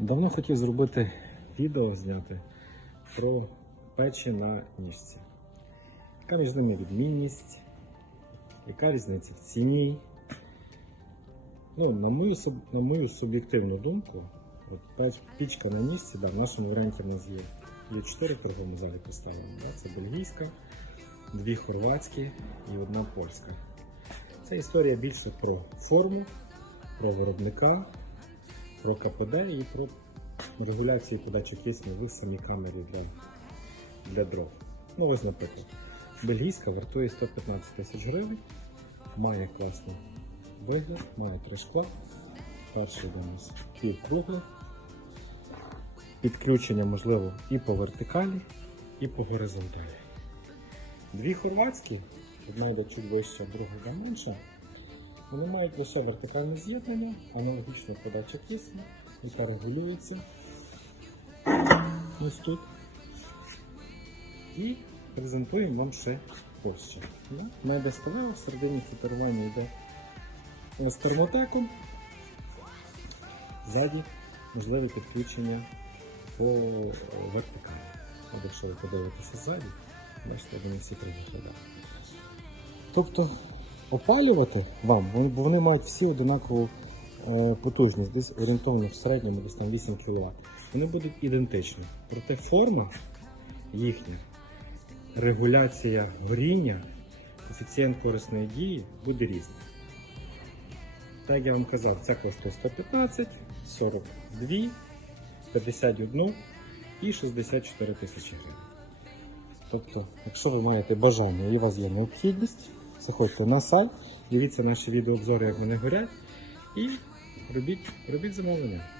Давно хотів зробити відео зняти про печі на ніжці. Яка між ними відмінність, яка різниця в ціні. Ну, на мою, на мою суб'єктивну думку, от пічка на ніжці, да, в нашому варіанті в нас є, є 4 в торговому залі поставлені. Да? Це бельгійська, дві хорватські і одна польська. Це історія більше про форму, про виробника, про КПД і про регуляцію подачі кисню в самій камері для, для дров. Ну, ось, наприклад, бельгійська вартує 115 тисяч гривень, має класний вигляд, має три шкла. Перший у нас півкруглий. Підключення можливо і по вертикалі, і по горизонталі. Дві хорватські, одна йде чуть вища, друга менша. Вони мають лише вертикальне з'єднання, аналогічна подача кисню, яка регулюється ось тут. І презентуємо вам ще площа. Ми йде столева, всередині фітерування йде з термотеком. Ззаді можливе підключення по е, вертикалі. Якщо ви подивитеся ззаді, бачите, вони всі три. Тобто опалювати вам, бо вони мають всі однакову е, потужність, десь орієнтовно в середньому десь там 8 кВт. Вони будуть ідентичні. Проте форма їхня, регуляція горіння, коефіцієнт корисної дії буде різний. Так як я вам казав, це коштує 115, 42, 51 і 64 тисячі гривень. Тобто, якщо ви маєте бажання і у вас є необхідність, заходьте на сайт, дивіться наші відеообзори, як вони горять, і робіть, робіть замовлення.